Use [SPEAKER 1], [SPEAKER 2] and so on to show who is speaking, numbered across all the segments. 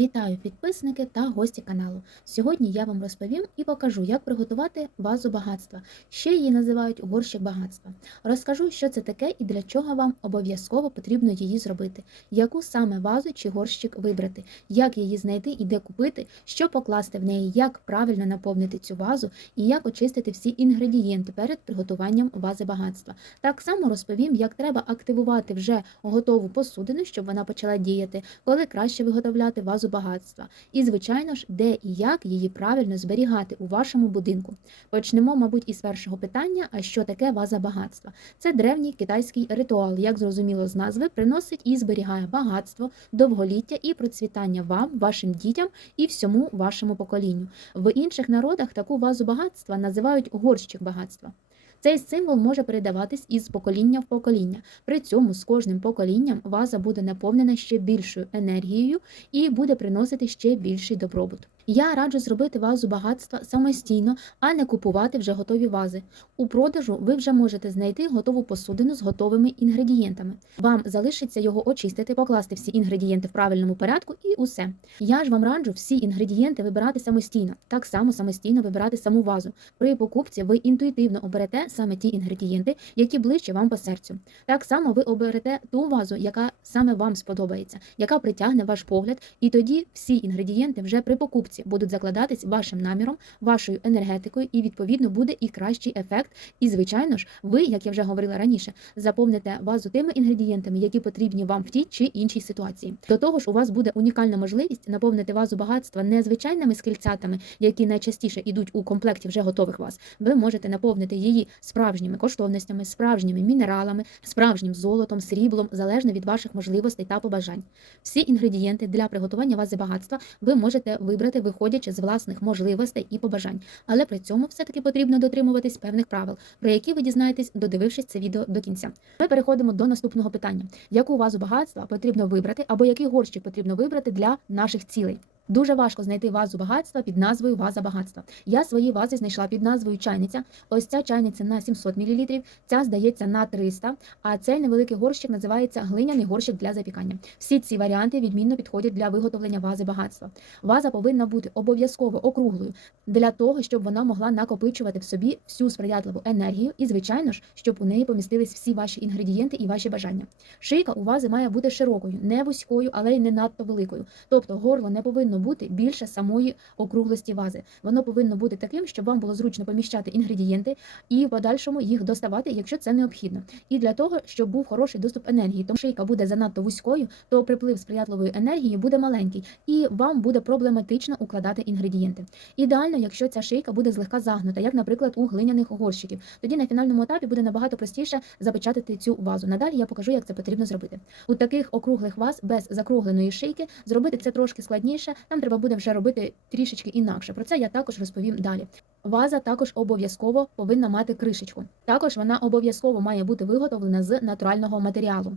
[SPEAKER 1] Вітаю підписники та гості каналу. Сьогодні я вам розповім і покажу, як приготувати вазу багатства. Ще її називають горщик багатства. Розкажу, що це таке і для чого вам обов'язково потрібно її зробити, яку саме вазу чи горщик вибрати, як її знайти і де купити, що покласти в неї, як правильно наповнити цю вазу і як очистити всі інгредієнти перед приготуванням вази багатства. Так само розповім, як треба активувати вже готову посудину, щоб вона почала діяти, коли краще виготовляти вазу багатства. І, звичайно ж, де і як її правильно зберігати у вашому будинку. Почнемо, мабуть, із першого питання: а що таке ваза багатства? Це древній китайський ритуал, як зрозуміло з назви, приносить і зберігає багатство, довголіття і процвітання вам, вашим дітям і всьому вашому поколінню. В інших народах таку вазу багатства називають горщик багатства. Цей символ може передаватись із покоління в покоління. При цьому з кожним поколінням ваза буде наповнена ще більшою енергією і буде приносити ще більший добробут. Я раджу зробити вазу багатства самостійно, а не купувати вже готові вази. У продажу ви вже можете знайти готову посудину з готовими інгредієнтами. Вам залишиться його очистити, покласти всі інгредієнти в правильному порядку і усе. Я ж вам раджу всі інгредієнти вибирати самостійно, так само самостійно вибирати саму вазу. При покупці ви інтуїтивно оберете саме ті інгредієнти, які ближче вам по серцю. Так само ви оберете ту вазу, яка саме вам сподобається, яка притягне ваш погляд, і тоді всі інгредієнти вже при покупці будуть закладатись вашим наміром, вашою енергетикою, і відповідно буде і кращий ефект. І, звичайно ж, ви, як я вже говорила раніше, заповните вазу тими інгредієнтами, які потрібні вам в тій чи іншій ситуації. До того ж, у вас буде унікальна можливість наповнити вазу багатства не звичайними скельцятами, які найчастіше йдуть у комплекті вже готових ваз. Ви можете наповнити її справжніми коштовностями, справжніми мінералами, справжнім золотом, сріблом, залежно від ваших можливостей та побажань. Всі інгредієнти для приготування вази багатства ви можете вибрати, виходячи з власних можливостей і побажань, але при цьому все-таки потрібно дотримуватись певних правил, про які ви дізнаєтесь, додивившись це відео до кінця. Ми переходимо до наступного питання: яку вазу багатства потрібно вибрати, або який горщик потрібно вибрати для наших цілей. Дуже важко знайти вазу багатства під назвою Ваза багатства. Я свої вази знайшла під назвою чайниця. Ось ця чайниця на 700 мл, ця здається на 300, а цей невеликий горщик називається глиняний горщик для запікання. Всі ці варіанти відмінно підходять для виготовлення вази багатства. Ваза повинна бути обов'язково округлою для того, щоб вона могла накопичувати в собі всю сприятливу енергію, і, звичайно ж, щоб у неї помістились всі ваші інгредієнти і ваші бажання. Шийка у вази має бути широкою, не вузькою, але й не надто великою. Тобто горло не повинно бути більше самої округлості вази. Воно повинно бути таким, щоб вам було зручно поміщати інгредієнти і в подальшому їх доставати, якщо це необхідно. І для того, щоб був хороший доступ енергії. Тому шийка буде занадто вузькою, то приплив сприятливої енергії буде маленький, і вам буде проблематично укладати інгредієнти. Ідеально, якщо ця шийка буде злегка загнута, як, наприклад, у глиняних горщиків. Тоді на фінальному етапі буде набагато простіше запечатати цю вазу. Надалі я покажу, як це потрібно зробити. У таких округлих ваз без закругленої шийки зробити це трошки складніше. Нам треба буде вже робити трішечки інакше. Про це я також розповім далі. Ваза також обов'язково повинна мати кришечку. Також вона обов'язково має бути виготовлена з натурального матеріалу.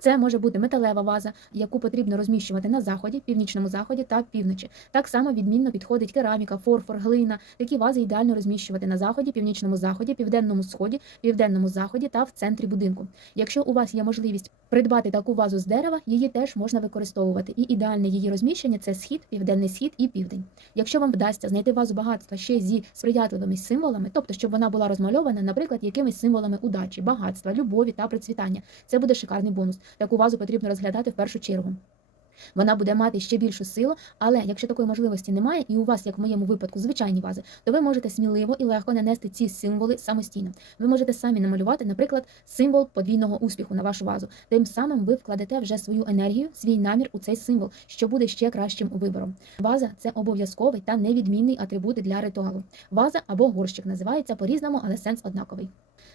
[SPEAKER 1] Це може бути металева ваза, яку потрібно розміщувати на заході, північному заході та півночі. Так само відмінно підходить кераміка, форфор, глина. Такі вази ідеально розміщувати на заході, північному заході, південному сході, південному заході та в центрі будинку. Якщо у вас є можливість придбати таку вазу з дерева, її теж можна використовувати. І ідеальне її розміщення це схід, південний схід і південь. Якщо вам вдасться знайти вазу багатства ще зі сприятливими символами, тобто щоб вона була розмальована, наприклад, якимись символами удачі, багатства, любові та процвітання, це буде шикарний бонус. Таку вазу потрібно розглядати в першу чергу. Вона буде мати ще більшу силу, але якщо такої можливості немає, і у вас, як в моєму випадку, звичайні вази, то ви можете сміливо і легко нанести ці символи самостійно. Ви можете самі намалювати, наприклад, символ подвійного успіху на вашу вазу. Тим самим ви вкладете вже свою енергію, свій намір у цей символ, що буде ще кращим вибором. Ваза це обов'язковий та невідмінний атрибут для ритуалу. Ваза або горщик називається по-різному, але сенс однаковий.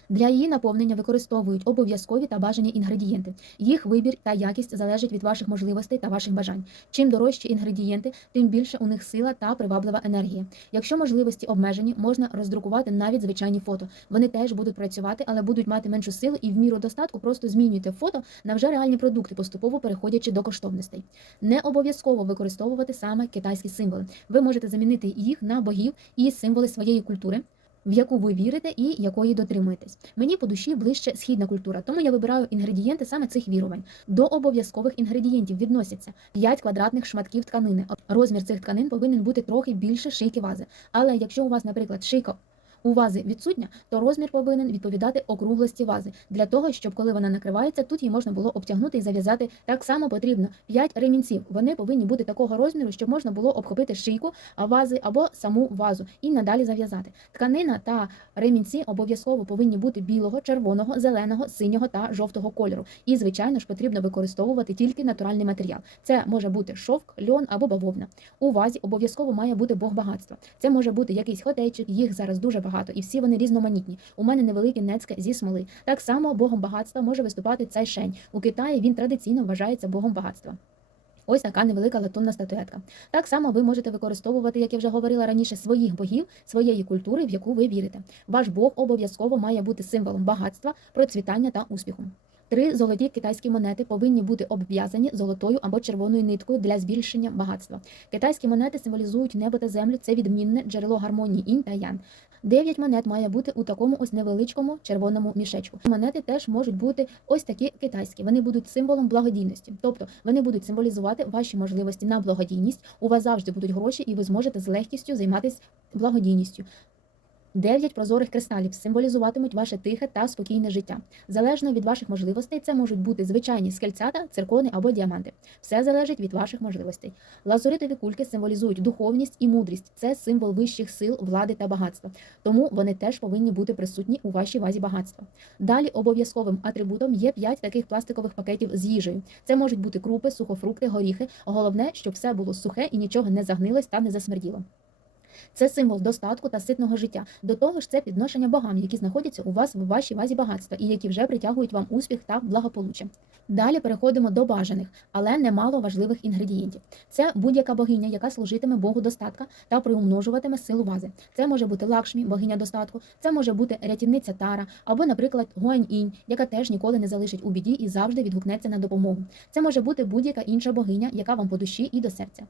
[SPEAKER 1] Для її наповнення використовують обов'язкові та бажані інгредієнти. Їх вибір та якість залежить від ваших можливостей та ваших бажань. Чим дорожчі інгредієнти, тим більше у них сила та приваблива енергія. Якщо можливості обмежені, можна роздрукувати навіть звичайні фото. Вони теж будуть працювати, але будуть мати меншу силу і в міру достатку просто змінюйте фото на вже реальні продукти, поступово переходячи до коштовностей. Не обов'язково використовувати саме китайські символи. Ви можете замінити їх на богів і символи своєї культури. В яку ви вірите і якої дотримуєтесь. Мені по душі ближче східна культура, тому я вибираю інгредієнти саме цих вірувань. До обов'язкових інгредієнтів відносяться 5 квадратних шматків тканини. Розмір цих тканин повинен бути трохи більше шийки вази. Але якщо у вас, наприклад, шийка у вази відсутня, то розмір повинен відповідати округлості вази для того, щоб коли вона накривається, тут її можна було обтягнути і зав'язати. Так само потрібно 5 ремінців. Вони повинні бути такого розміру, щоб можна було обхопити шийку вази або саму вазу і надалі зав'язати. Тканина та ремінці обов'язково повинні бути білого, червоного, зеленого, синього та жовтого кольору. І, звичайно ж, потрібно використовувати тільки натуральний матеріал. Це може бути шовк, льон або бавовна. У вазі обов'язково має бути бог багатства. Це може бути якийсь хотейчик, їх зараз дуже і всі вони різноманітні. У мене невелике нецьке зі смоли. Так само богом багатства може виступати цей шень. У Китаї він традиційно вважається богом багатства. Ось така невелика латунна статуетка. Так само ви можете використовувати, як я вже говорила раніше, своїх богів, своєї культури, в яку ви вірите. Ваш Бог обов'язково має бути символом багатства, процвітання та успіху. Три золоті китайські монети повинні бути обв'язані золотою або червоною ниткою для збільшення багатства. Китайські монети символізують небо та землю. Це відмінне джерело гармонії інь та ян. Дев'ять монет має бути у такому ось невеличкому червоному мішечку. Монети теж можуть бути ось такі китайські. Вони будуть символом благодійності, тобто вони будуть символізувати ваші можливості на благодійність. У вас завжди будуть гроші, і ви зможете з легкістю займатися благодійністю. Дев'ять прозорих кристалів символізуватимуть ваше тихе та спокійне життя. Залежно від ваших можливостей, це можуть бути звичайні скельцята, циркони або діаманти. Все залежить від ваших можливостей. Лазуритові кульки символізують духовність і мудрість. Це символ вищих сил, влади та багатства. Тому вони теж повинні бути присутні у вашій вазі багатства. Далі обов'язковим атрибутом є 5 таких пластикових пакетів з їжею. Це можуть бути крупи, сухофрукти, горіхи. Головне, щоб все було сухе і нічого не загнилось та не засмерділо. Це символ достатку та ситного життя. До того ж, це підношення богам, які знаходяться у вас в вашій вазі багатства і які вже притягують вам успіх та благополуччя. Далі переходимо до бажаних, але немало важливих інгредієнтів. Це будь-яка богиня, яка служитиме Богу достатка та приумножуватиме силу вази. Це може бути лакшмі, богиня достатку, це може бути рятівниця Тара, або, наприклад, Гуань-інь, яка теж ніколи не залишить у біді і завжди відгукнеться на допомогу. Це може бути будь-яка інша богиня, яка вам по душі і до серця.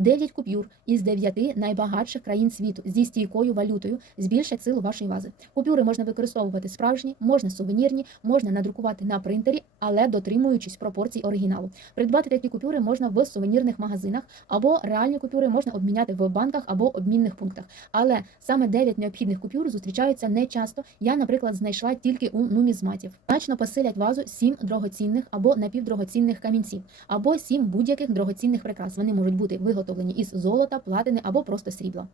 [SPEAKER 1] Дев'ять купюр із дев'яти найбагатших країн світу зі стійкою валютою збільшать силу вашої вази. Купюри можна використовувати справжні, можна сувенірні, можна надрукувати на принтері, але дотримуючись пропорцій оригіналу. Придбати такі купюри можна в сувенірних магазинах, або реальні купюри можна обміняти в банках або обмінних пунктах. Але саме дев'ять необхідних купюр зустрічаються не часто. Я, наприклад, знайшла тільки у нумізматів. Значно посилять вазу сім дорогоцінних або напівдорогоцінних камінців, або сім будь-яких дорогоцінних прикрас. Вони можуть бути виготовлені із золота, платини або просто срібла.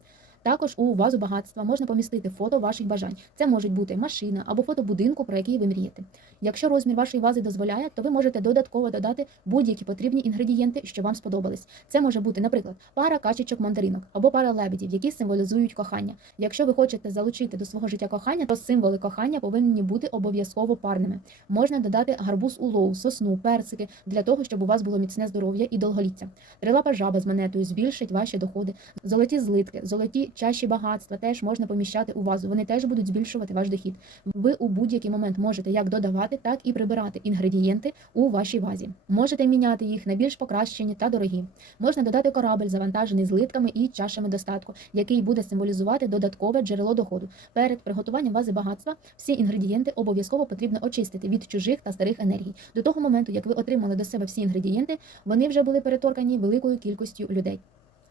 [SPEAKER 1] Також у вазу багатства можна помістити фото ваших бажань. Це можуть бути машина або фото будинку, про який ви мрієте. Якщо розмір вашої вази дозволяє, то ви можете додатково додати будь-які потрібні інгредієнти, що вам сподобались. Це може бути, наприклад, пара качечок мандаринок або пара лебедів, які символізують кохання. Якщо ви хочете залучити до свого життя кохання, то символи кохання повинні бути обов'язково парними. Можна додати гарбуз улоу, сосну, персики для того, щоб у вас було міцне здоров'я і довголіття. Трилапа жаба з монетою збільшить ваші доходи, золоті злитки, золоті чаші багатства теж можна поміщати у вазу. Вони теж будуть збільшувати ваш дохід. Ви у будь-який момент можете як додавати, так і прибирати інгредієнти у вашій вазі. Можете міняти їх на більш покращені та дорогі. Можна додати корабель, завантажений злитками і чашами достатку, який буде символізувати додаткове джерело доходу. Перед приготуванням вази багатства всі інгредієнти обов'язково потрібно очистити від чужих та старих енергій. До того моменту, як ви отримали до себе всі інгредієнти, вони вже були переторкані великою кількістю людей.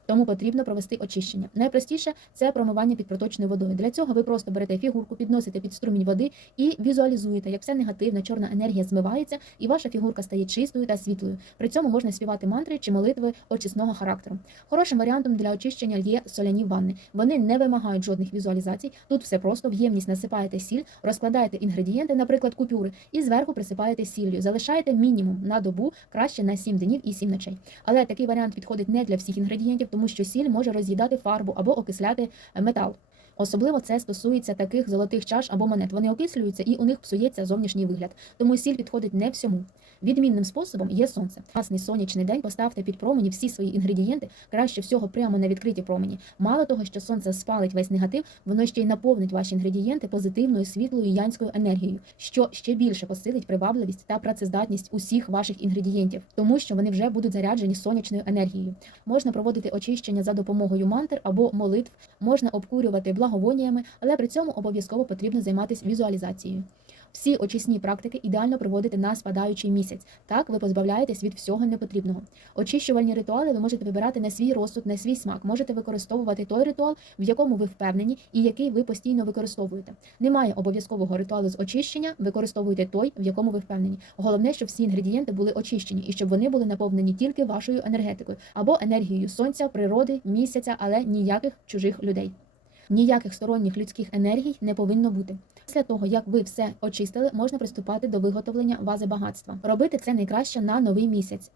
[SPEAKER 1] Тому потрібно провести очищення. Найпростіше це промивання під проточною водою. Для цього ви просто берете фігурку, підносите під струмінь води і візуалізуєте, як вся негативна чорна енергія змивається, і ваша фігурка стає чистою та світлою. При цьому можна співати мантри чи молитви очисного характеру. Хорошим варіантом для очищення є соляні ванни. Вони не вимагають жодних візуалізацій. Тут все просто в ємність насипаєте сіль, розкладаєте інгредієнти, наприклад, купюри, і зверху присипаєте сіллю. Залишаєте мінімум на добу, краще на 7 днів і 7 ночей. Але такий варіант підходить не для всіх інгредієнтів тому що сіль може роз'їдати фарбу або окисляти метал. Особливо це стосується таких золотих чаш або монет. Вони окислюються і у них псується зовнішній вигляд. Тому сіль підходить не всьому. Відмінним способом є сонце. Власний сонячний день поставте під промені всі свої інгредієнти, краще всього прямо на відкриті промені. Мало того, що сонце спалить весь негатив, воно ще й наповнить ваші інгредієнти позитивною світлою янською енергією, що ще більше посилить привабливість та працездатність усіх ваших інгредієнтів, тому що вони вже будуть заряджені сонячною енергією. Можна проводити очищення за допомогою мантр або молитв, можна обкурювати благовоніями, але при цьому обов'язково потрібно займатися візуалізацією. Всі очисні практики ідеально проводити на спадаючий місяць. Так ви позбавляєтесь від всього непотрібного. Очищувальні ритуали ви можете вибирати на свій розсуд, на свій смак. Можете використовувати той ритуал, в якому ви впевнені і який ви постійно використовуєте. Немає обов'язкового ритуалу з очищення, використовуйте той, в якому ви впевнені. Головне, щоб всі інгредієнти були очищені і щоб вони були наповнені тільки вашою енергетикою або енергією сонця, природи, місяця, але ніяких чужих людей. Ніяких сторонніх людських енергій не повинно бути. Після того, як ви все очистили, можна приступати до виготовлення вази багатства. Робити це найкраще на новий місяць,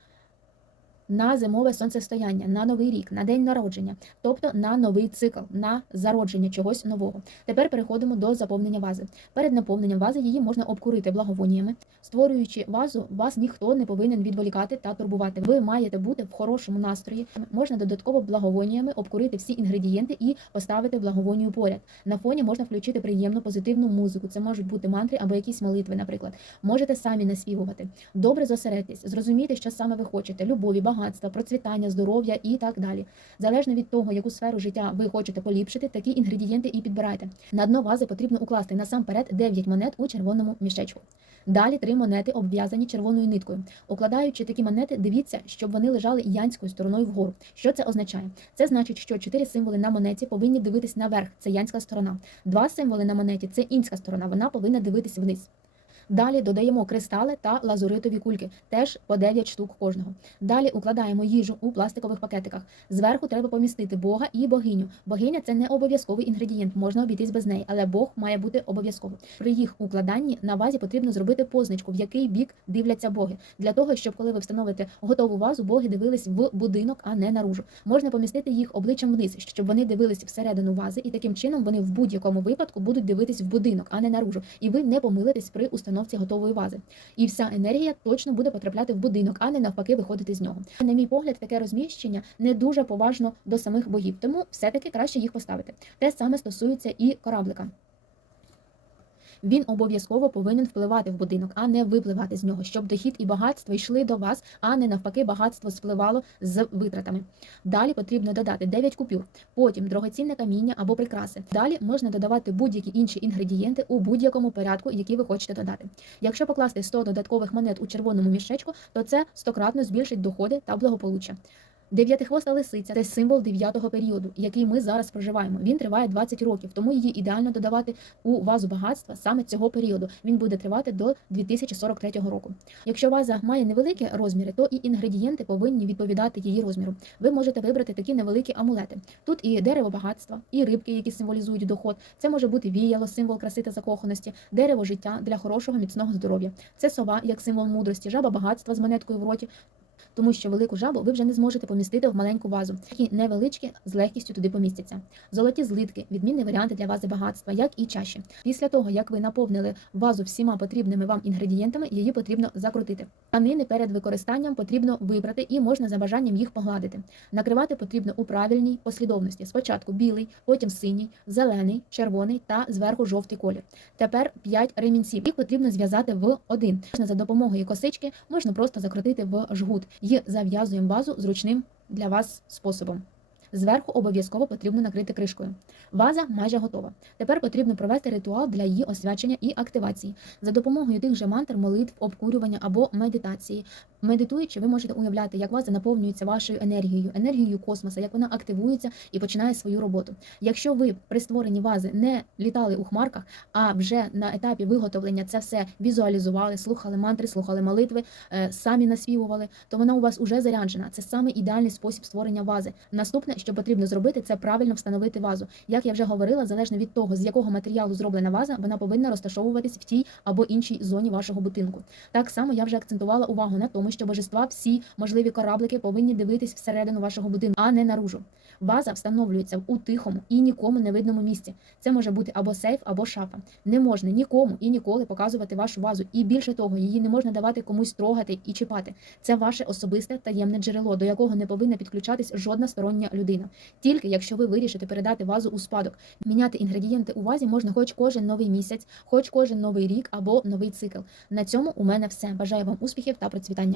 [SPEAKER 1] на зимове сонцестояння, на новий рік, на день народження, тобто на новий цикл, на зародження чогось нового. Тепер переходимо до заповнення вази. Перед наповненням вази її можна обкурити благовоніями. Створюючи вазу, вас ніхто не повинен відволікати та турбувати. Ви маєте бути в хорошому настрої. Можна додатково благовоніями обкурити всі інгредієнти і поставити благовонію поряд. На фоні можна включити приємну позитивну музику. Це можуть бути мантри або якісь молитви, наприклад. Можете самі наспівувати. Добре зосередьтесь, зрозумійте, що саме ви хочете: любові, багатства, процвітання, здоров'я і так далі. Залежно від того, яку сферу життя ви хочете поліпшити, такі інгредієнти і підбирайте. На дно вази потрібно укласти насамперед 9 монет у червоному мішечку. Далі три монети обв'язані червоною ниткою. Укладаючи такі монети, дивіться, щоб вони лежали янською стороною вгору. Що це означає? Це значить, що чотири символи на монеті повинні дивитись наверх. Це янська сторона. Два символи на монеті це інська сторона. Вона повинна дивитись вниз. Далі додаємо кристали та лазуритові кульки, теж по 9 штук кожного. Далі укладаємо їжу у пластикових пакетиках. Зверху треба помістити Бога і богиню. Богиня це не обов'язковий інгредієнт, можна обійтись без неї, але Бог має бути обов'язково. При їх укладанні на вазі потрібно зробити позначку, в який бік дивляться боги, для того, щоб коли ви встановите готову вазу, боги дивились в будинок, а не наружу. Можна помістити їх обличчям вниз, щоб вони дивились всередину вази, і таким чином вони в будь-якому випадку будуть дивитись в будинок, а не наружу. І ви не помилитесь при установці готової вази. І вся енергія точно буде потрапляти в будинок, а не навпаки виходити з нього. На мій погляд, таке розміщення не дуже поважно до самих богів, тому все-таки краще їх поставити. Те саме стосується і кораблика. Він обов'язково повинен впливати в будинок, а не випливати з нього, щоб дохід і багатство йшли до вас, а не навпаки, багатство спливало з витратами. Далі потрібно додати 9 купюр, потім дорогоцінне каміння або прикраси. Далі можна додавати будь-які інші інгредієнти у будь-якому порядку, який ви хочете додати. Якщо покласти 100 додаткових монет у червоному мішечку, то це стократно збільшить доходи та благополуччя. Дев'ятихвоста лисиця це символ дев'ятого періоду, який ми зараз проживаємо. Він триває 20 років, тому її ідеально додавати у вазу багатства саме цього періоду. Він буде тривати до 2043 року. Якщо ваза має невеликі розміри, то і інгредієнти повинні відповідати її розміру. Ви можете вибрати такі невеликі амулети. Тут і дерево багатства, і рибки, які символізують доход. Це може бути віяло, символ краси та закоханості, дерево життя для хорошого міцного здоров'я. Це сова як символ мудрості, жаба багатства з монеткою в роті тому що велику жабу ви вже не зможете помістити в маленьку вазу. Такі невеличкі з легкістю туди помістяться. Золоті злитки відмінні варіанти для вази багатства, як і чаші. Після того, як ви наповнили вазу всіма потрібними вам інгредієнтами, її потрібно закрутити. Тканини перед використанням потрібно вибрати і можна за бажанням їх погладити. Накривати потрібно у правильній послідовності. Спочатку білий, потім синій, зелений, червоний та зверху жовтий колір. Тепер 5 ремінців. Їх потрібно зв'язати в один. Можна за допомогою косички, можна просто закрутити в жгут і зав'язуємо базу зручним для вас способом. Зверху обов'язково потрібно накрити кришкою. Ваза майже готова. Тепер потрібно провести ритуал для її освячення і активації за допомогою тих же мантр, молитв, обкурювання або медитації. Медитуючи, ви можете уявляти, як ваза наповнюється вашою енергією, енергією космоса, як вона активується і починає свою роботу. Якщо ви при створенні вази не літали у хмарках, а вже на етапі виготовлення це все візуалізували, слухали мантри, слухали молитви, е, самі наспівували, то вона у вас уже заряджена. Це саме ідеальний спосіб створення вази. Наступне, що потрібно зробити, це правильно встановити вазу. Як я вже говорила, залежно від того, з якого матеріалу зроблена ваза, вона повинна розташовуватись в тій або іншій зоні вашого будинку. Так само я вже акцентувала увагу на тому, що божества всі можливі кораблики повинні дивитись всередину вашого будинку, а не наружу. Ваза встановлюється у тихому і нікому не видному місці. Це може бути або сейф, або шафа. Не можна нікому і ніколи показувати вашу вазу. І більше того, її не можна давати комусь трогати і чіпати. Це ваше особисте таємне джерело, до якого не повинна підключатись жодна стороння людина. Тільки якщо ви вирішите передати вазу у спадок, міняти інгредієнти у вазі можна хоч кожен новий місяць, хоч кожен новий рік або новий цикл. На цьому у мене все. Бажаю вам успіхів та процвітання.